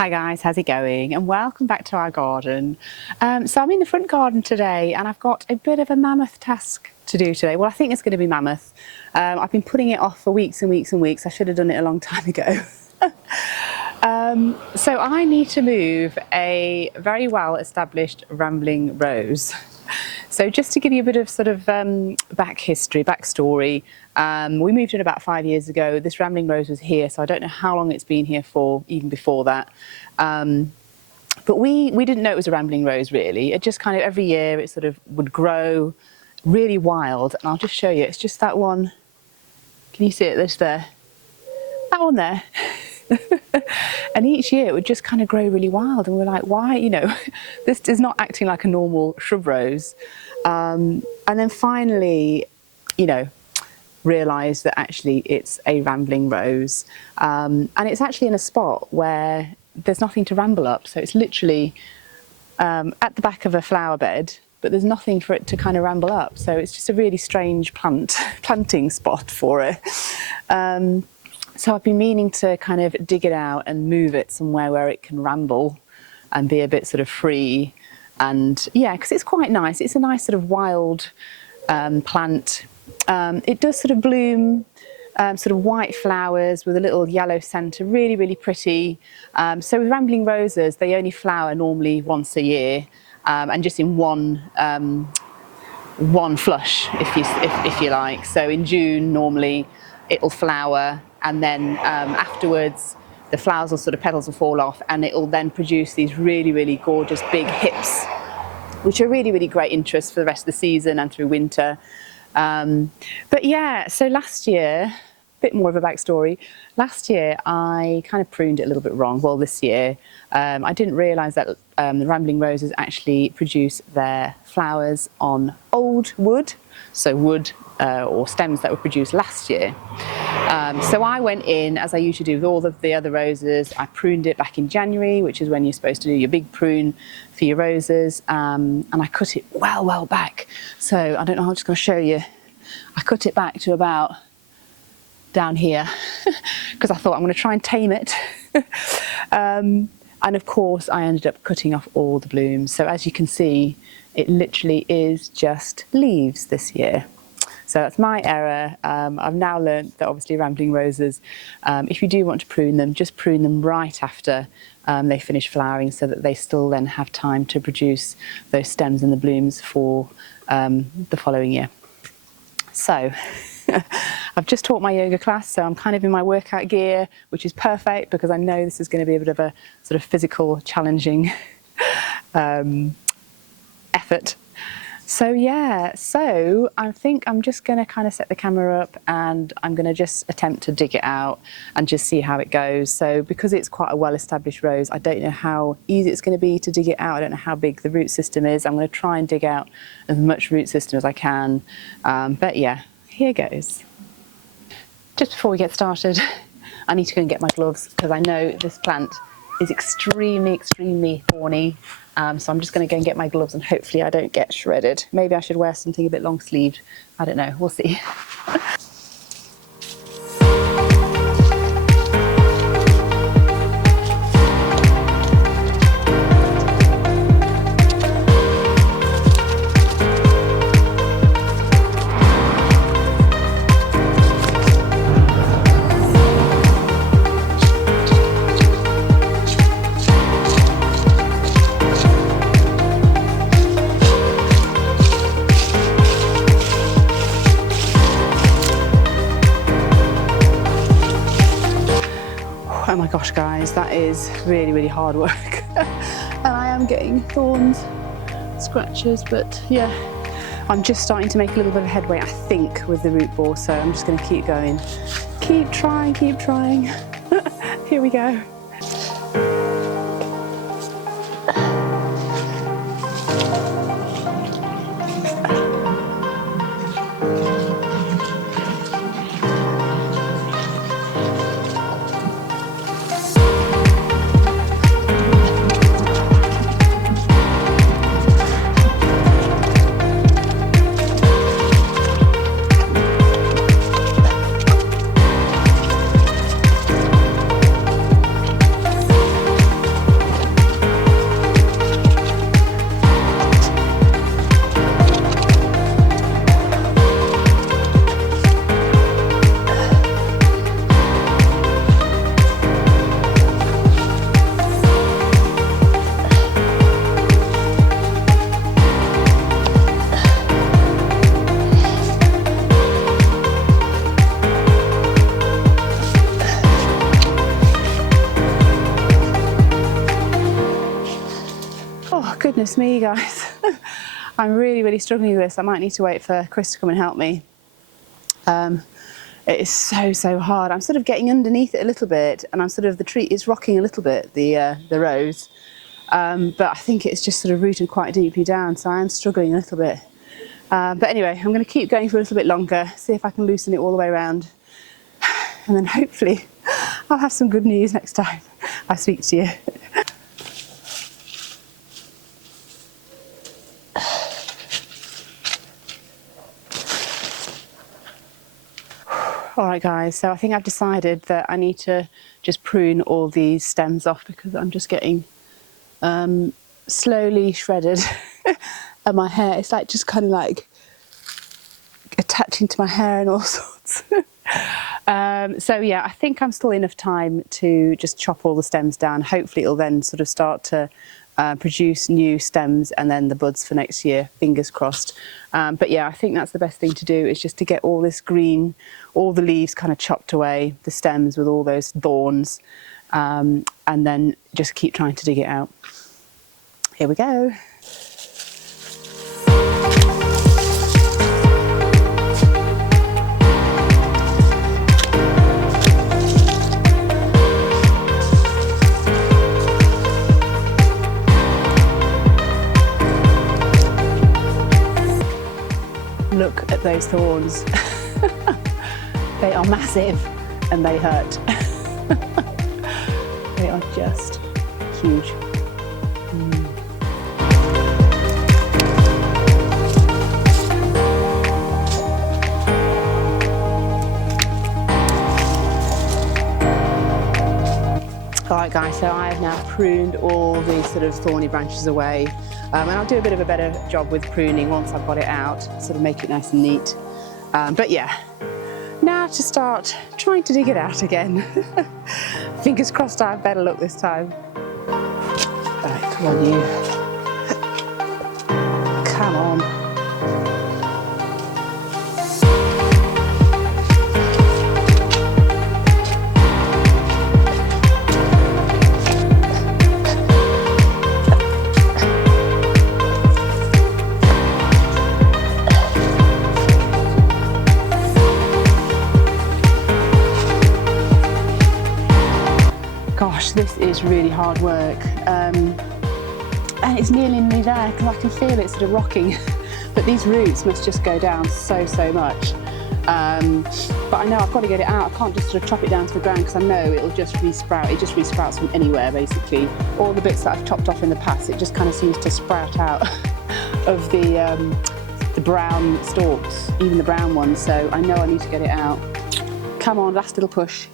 Hi guys, how's it going? And welcome back to our garden. So I'm in the front garden today and I've got a bit of a mammoth task to do today. Well, I think it's going to be mammoth. I've been putting it off for weeks and weeks and weeks. I should have done it a long time ago. So I need to move a very well established rambling rose. So just to give you a bit of sort of backstory, we moved in about 5 years ago. This rambling rose was here, so I don't know how long it's been here for, even before that. But we didn't know it was a rambling rose really. It just kind of every year it sort of would grow really wild. And I'll just show you, it's just that one. Can you see it? There's that one there. And each year it would just kind of grow really wild, and we're like, why, you know, this is not acting like a normal shrub rose. And then finally, you know, realised that actually it's a rambling rose, and it's actually in a spot where there's nothing to ramble up, so it's literally at the back of a flower bed, but there's nothing for it to kind of ramble up, so it's just a really strange planting spot for it. So I've been meaning to kind of dig it out and move it somewhere where it can ramble and be a bit sort of free. And yeah, because it's quite nice. It's a nice sort of wild plant. It does sort of bloom sort of white flowers with a little yellow centre, really, really pretty. So with rambling roses, they only flower normally once a year, and just in one flush, if you like. So in June, normally it'll flower, and then afterwards the flowers will sort of petals will fall off, and it'll then produce these really, really gorgeous big hips, which are really, really great interest for the rest of the season and through winter. But yeah, so last year, a bit more of a backstory. Last year I kind of pruned it a little bit wrong. Well, this year I didn't realise that the rambling roses actually produce their flowers on old wood, so wood or stems that were produced last year. So I went in, as I usually do with all of the other roses. I pruned it back in January, which is when you're supposed to do your big prune for your roses, and I cut it well back. So I don't know, I'm just going to show you. I cut it back to about down here because I thought I'm going to try and tame it. And of course I ended up cutting off all the blooms. So as you can see, it literally is just leaves this year. So that's my error. I've now learned that obviously rambling roses, if you do want to prune them, just prune them right after they finish flowering, so that they still then have time to produce those stems and the blooms for the following year. So I've just taught my yoga class, so I'm kind of in my workout gear, which is perfect because I know this is going to be a bit of a sort of physical, challenging effort. So yeah, so I think I'm just going to kind of set the camera up and I'm going to just attempt to dig it out and just see how it goes. So because it's quite a well-established rose, I don't know how easy it's going to be to dig it out. I don't know how big the root system is. I'm going to try and dig out as much root system as I can. But yeah, here goes. Just before we get started, I need to go and get my gloves because I know this plant is extremely thorny. So I'm just going to go and get my gloves and hopefully I don't get shredded. Maybe I should wear something a bit long sleeved. I don't know, we'll see. Oh my gosh guys, that is really hard work. And I am getting thorns, scratches, but yeah, I'm just starting to make a little bit of headway, I think, with the root ball, so I'm just going to keep going. Keep trying. Here we go. Goodness me, guys. I'm really struggling with this. I might need to wait for Chris to come and help me. It is so hard. I'm sort of getting underneath it a little bit, and I'm sort of, the tree is rocking a little bit, the rose. But I think it's just sort of rooted quite deeply down, so I am struggling a little bit. But anyway, I'm going to keep going for a little bit longer, see if I can loosen it all the way around. And then hopefully I'll have some good news next time I speak to you. Alright guys, so I think I've decided that I need to just prune all these stems off because I'm just getting slowly shredded and my hair, it's like just kind of like attaching to my hair and all sorts. So yeah, I think I'm still enough time to just chop all the stems down. Hopefully it'll then sort of start to produce new stems and then the buds for next year, fingers crossed. But yeah, I think that's the best thing to do, is just to get all this green, all the leaves kind of chopped away, the stems with all those thorns, and then just keep trying to dig it out. Here we go. Look at those thorns. They are massive and they hurt. They are just huge. Alright guys, so I have now pruned all these sort of thorny branches away, and I'll do a bit of a better job with pruning once I've got it out, sort of make it nice and neat. But yeah, now to start trying to dig it out again. Fingers crossed I have better luck this time. Right, come on you. Come on. Gosh, this is really hard work, and it's nearly there because I can feel it sort of rocking. But these roots must just go down so much. But I know I've got to get it out. I can't just sort of chop it down to the ground because I know it'll just resprout. It just resprouts from anywhere basically. All the bits that I've chopped off in the past, it just kind of seems to sprout out of the brown stalks, even the brown ones. So I know I need to get it out. Come on, last little push.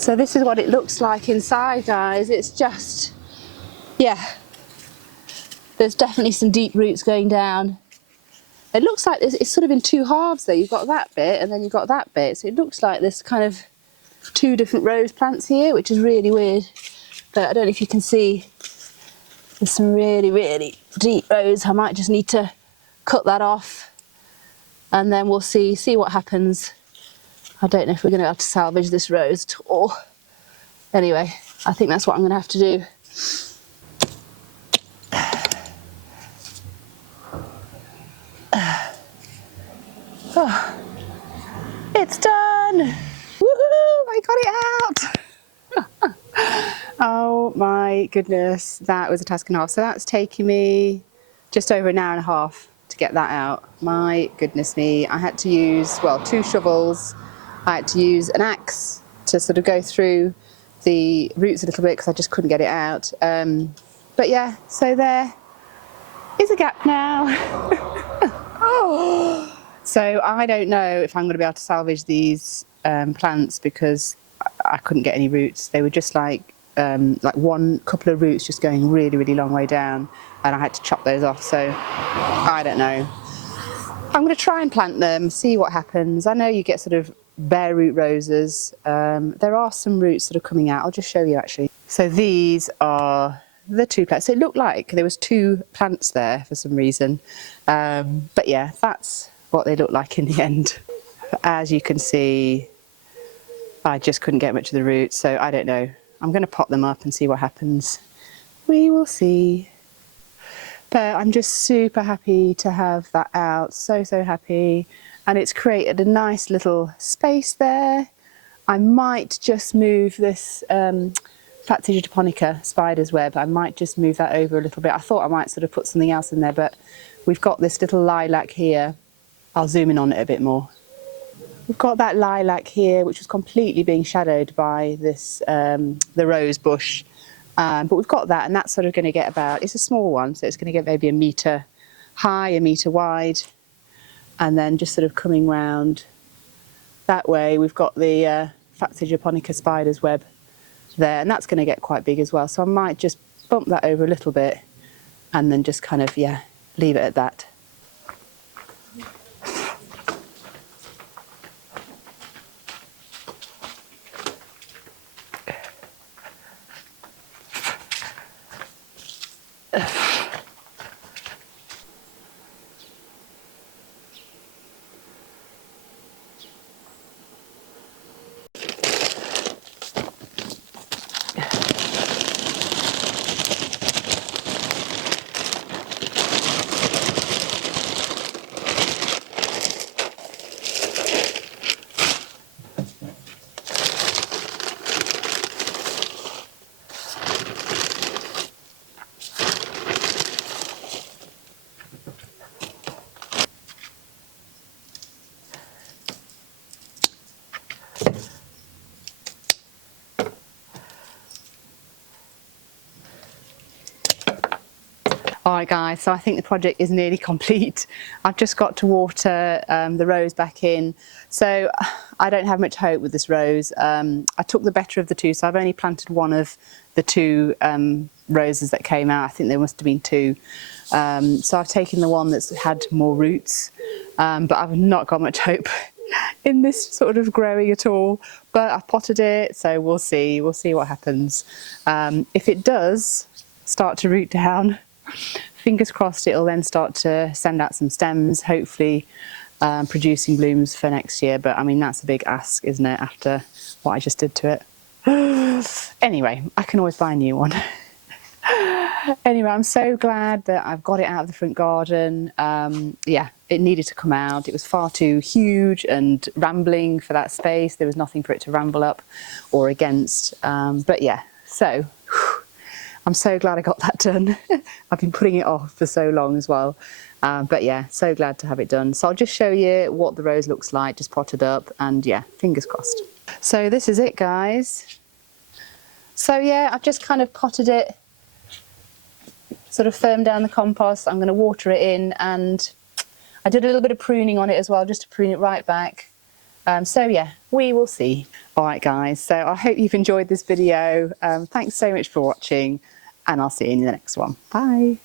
So this is what it looks like inside, guys. It's just, yeah, there's definitely some deep roots going down. It looks like it's sort of in two halves though. You've got that bit and then you've got that bit. So it looks like there's kind of two different rose plants here, which is really weird. But I don't know if you can see, there's some really deep rose. I might just need to cut that off and then we'll see what happens. I don't know if we're going to have to salvage this rose at all. Anyway, I think that's what I'm going to have to do. Oh, it's done! Woohoo! I got it out! Oh my goodness, that was a task and a half. So that's taking me just over an hour and a half to get that out. My goodness me, I had to use, well, 2 shovels. I had to use an axe to sort of go through the roots a little bit because I just couldn't get it out. But yeah, so there is a gap now. Oh. So I don't know if I'm going to be able to salvage these plants because I couldn't get any roots. They were just like one couple of roots just going really, really long way down, and I had to chop those off. So I don't know. I'm going to try and plant them, see what happens. I know you get sort of bare root roses. There are some roots that are coming out. I'll just show you actually. So these are the two plants. So it looked like there was two plants there for some reason. But yeah, that's what they look like in the end. As you can see, I just couldn't get much of the roots, so I don't know. I'm going to pot them up and see what happens. We will see. But I'm just super happy to have that out, so happy. And it's created a nice little space there. I might just move this Fatsia japonica spider's web. I might just move that over a little bit. I thought I might sort of put something else in there, but we've got this little lilac here. I'll zoom in on it a bit more. We've got that lilac here, which was completely being shadowed by this the rose bush. But we've got that, and that's sort of going to get about, it's a small one, so it's going to get maybe 1 metre high, 1 metre wide, and then just sort of coming round that way. We've got the Fatsia japonica spider's web there, and that's going to get quite big as well. So I might just bump that over a little bit and then just kind of, yeah, leave it at that. Alright guys, so I think the project is nearly complete. I've just got to water the rose back in. So I don't have much hope with this rose. I took the better of the two, so I've only planted one of the two roses that came out. I think there must have been two. So I've taken the one that's had more roots, but I've not got much hope in this sort of growing at all. But I've potted it, so we'll see what happens. If it does start to root down, fingers crossed it'll then start to send out some stems, hopefully producing blooms for next year. But I mean, that's a big ask, isn't it, after what I just did to it. Anyway, I can always buy a new one. Anyway, I'm so glad that I've got it out of the front garden. Yeah, it needed to come out. It was far too huge and rambling for that space. There was nothing for it to ramble up or against. But yeah, so I'm so glad I got that done. I've been putting it off for so long as well. But yeah, so glad to have it done. So I'll just show you what the rose looks like, just potted up, and yeah, fingers crossed. So this is it, guys. So yeah, I've just kind of potted it, sort of firmed down the compost. I'm going to water it in, and I did a little bit of pruning on it as well, just to prune it right back. So yeah, we will see. All right guys, so I hope you've enjoyed this video. Thanks so much for watching, and I'll see you in the next one. Bye.